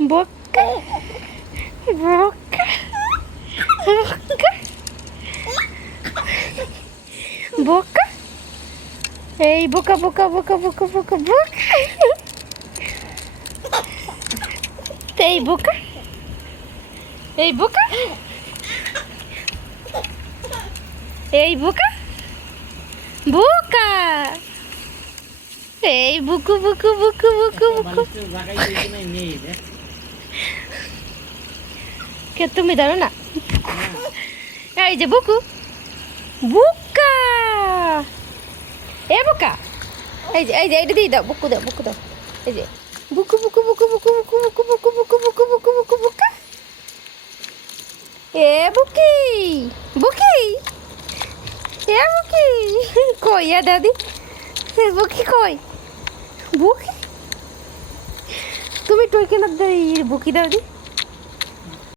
Boca, boca, boca, boca. Ei, boca, boca, boca, boca, boca, boca. Ei, boca. Ei, boca. Ei, boca. Boca. Ei, bucu, bucu, bucu, bucu, bucu. কে তুমি জানো না? এই যে বুকু, বুকা, এ বুকা, এই যে এইটা দিয়ে দাও, বুকু দাও, বুকু দাও, এই যে বুকু বুকু বুকু বুকু বুকু বুকু বুকু বুকু বুকু বুকু বুকু বুকা, এ বুকি, বুকি, এ বুকি, কই এ দাদি, এ বুকি কই, বুকি, তুমি টই কেন বুকি দাও দি?